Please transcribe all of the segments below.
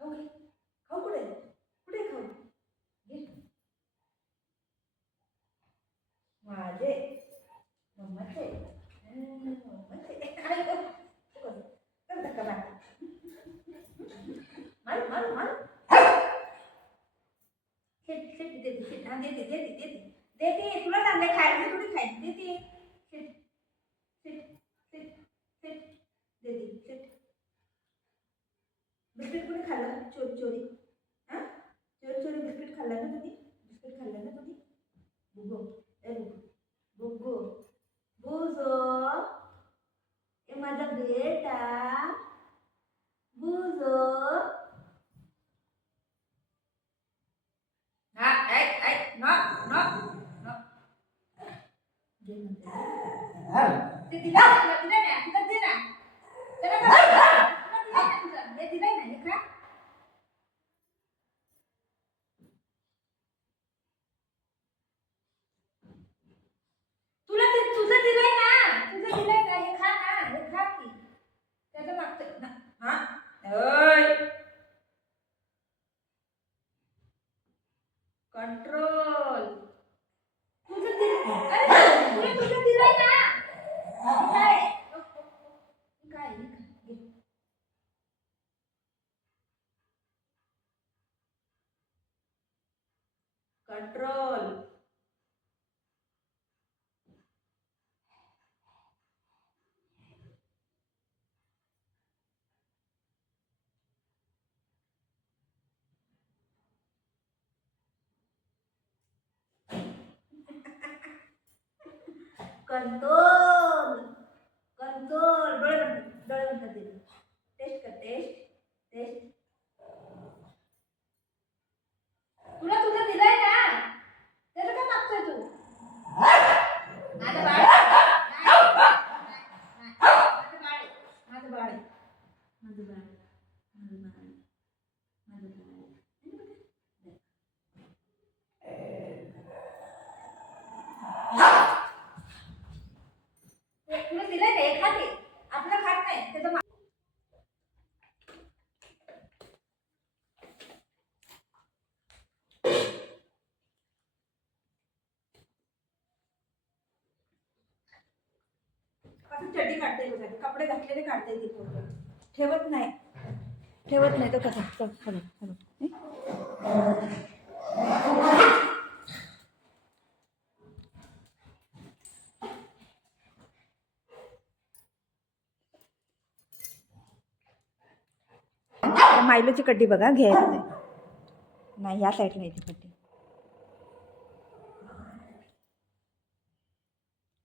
खाऊ घे. खाऊ कुठे कुठे खाऊ घे. माझे मम्माचे मम्माचे आई गं. कर धक्का मार मार मार मार. शेट शेट देते शेट. हा देते देते देते देते. तुला चांगले खायला थोडी खायची देते. शेट शेट शेट शेट देते शेट. बिस्किट कोणी खाल्लं चोरी चोरी? हां चोरी चोरी बिस्किट खाल्ला ना तुम्ही? बिस्किट खाल्ला ना तुम्ही? बुगो ए बुगो बुजो ए माझा बेटा बुजो. हा ऐ ऐ नो नो नो. दे म्हणते ते दिला ना दिला ना तुला दे ना. त्याला काय तुला दिला ना तुझा हे दिलाय ना हे खा. तुला ते तुझं दिलंय ना तुझं दिलंय ना हे खा ना हे खा की. त्याचं मागतं ना. हा ओय कंट्रोल. तुझं दिलं अरे तुला तुझं दिलंय ना. हे काय हे काय हे काय कंट्रोल. Control control. डोळे बंद कर दे. टेस्ट कर टेस्ट टेस्ट. तुला तुझं दिलंय ना त्याचं काय मागतोय तू? माझं बाळ माझं बाळ माझं बाळ माझं बाळ माझं बाळ माझं बाळ माझं बाळ. तुला दिलंय ना हे खा ते. आपलं खात नाही त्याचं कसं चड्डी काढते बघा. कपडे घातलेले काढते ती पोरं. ठेवत नाही तो कसा. चल हॅलो हॅलो. मायलोची कड्डी बघा घ्यायचं नाही. नाही या साईडला येते कड्डी.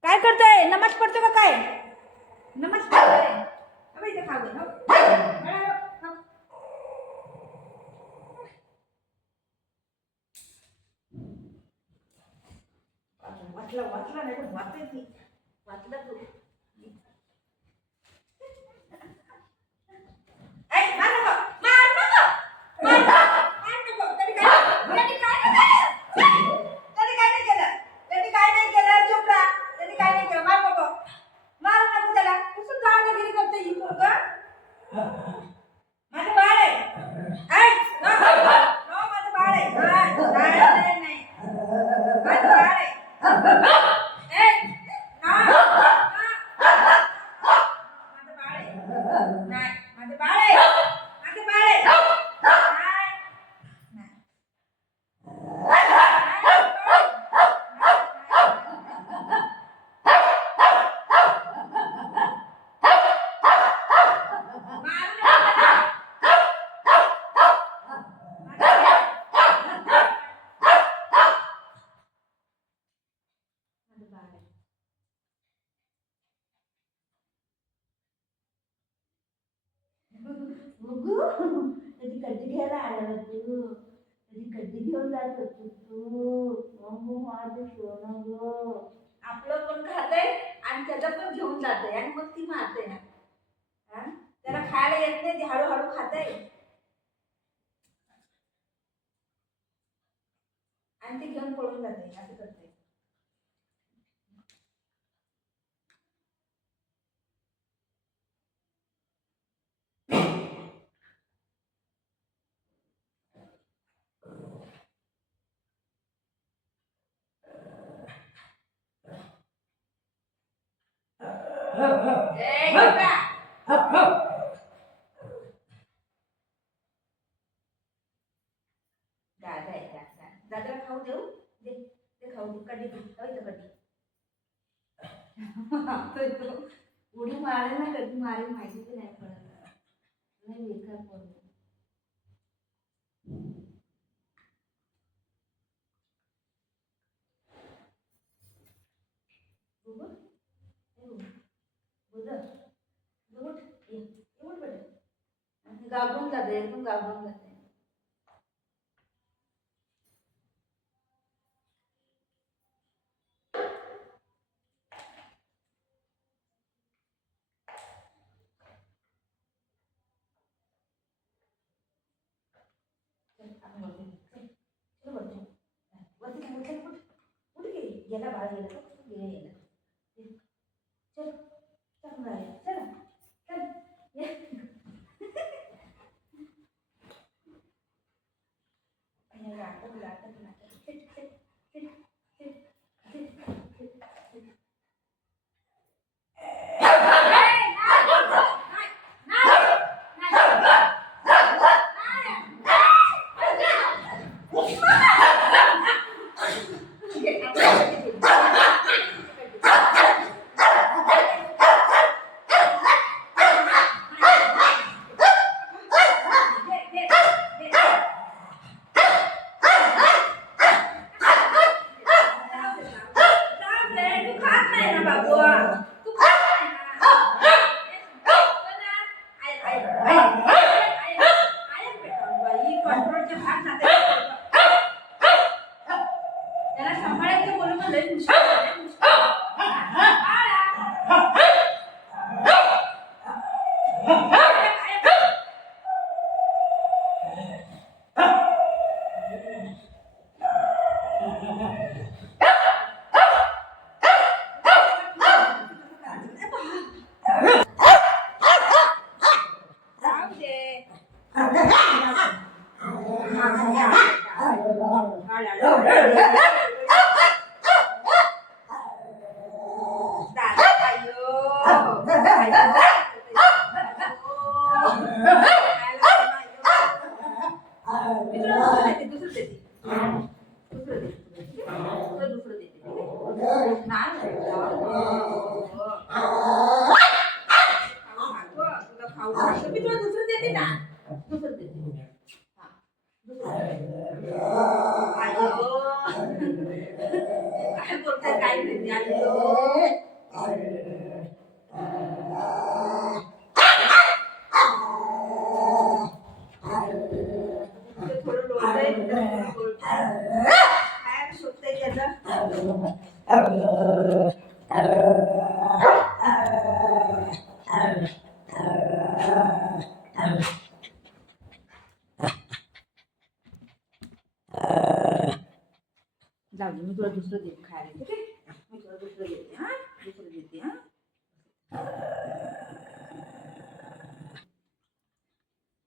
काय करतोय? नमाज पडतो का काय? नमाज पडतोय. अबे इथे खाऊ दे. वाचला नाही पण वाचते ती. वाचला तू. माझं बाळ आहे. माझं बाळ आहे. नाही माझं बाळ आहे. माझं बाळ आहे. नाही माझं बाळ आहे. माझं बाळ आहे. बघू त्याची कड्डी घ्यायला आला ना तू. त्याची कड्डी घेऊन जात होती तू. माझं सोनं गं. आपलं पण खातंय आणि त्याचं पण घेऊन जाते आणि मग ती मारते ना. त्याला खायला येत नाही ती हळूहळू खाते आणि ती घेऊन पळून जाते असं करते. दादा आहे दादा. दादाला खाऊ देऊ दे. ते खाऊ दे. कधी कधी उडी मारेल ना, कधी मारेल माहिती पण नाही पडत. नाही बेकार पोरं. बुबू, ए बुबू, बुजं, उठ, ये, उठ बेटा. घाबरून जाते, एकदम घाबरून जाते. चल, आपण वरती जाऊ. चल, चल वरती जाऊ. वरती जाऊ, वरती जाऊ. उठ गेली. गेला बाळ गेला तो. गेला गेला. चल, चल राहिला. चल, चल, ये. लाटत लाटत लाटत. चल, चल, चल, चल, चल, चल, चल. त्याला सांभाळायचं बोलून लय मुश्किल आहे, मुश्किल. काय बोलताय काय माहिती थोडं लोळतंय काय शोधतंय त्याचं. जाऊ दे, मी तुला दुसरं देते खायला. ठीक आहे, मी तुला दुसरं देते. हा, दुसरं देते. हा,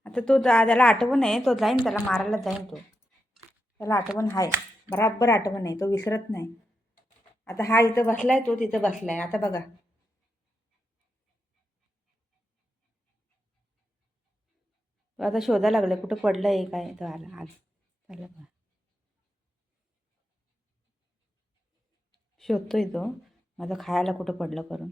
आता तो त्याला आठवण आहे, तो जाईन, त्याला मारायला जाईन. तो त्याला आठवण आहे, बराबर आठवण आहे, तो विसरत नाही. आता हा इथं बसलाय, तो तिथं बसलाय. आता बघा, तो आता शोधायला लागलाय कुठं पडलंय काय. तो आला आला बघा, शोधतोय तो माझं खायला कुठं पडलं करून.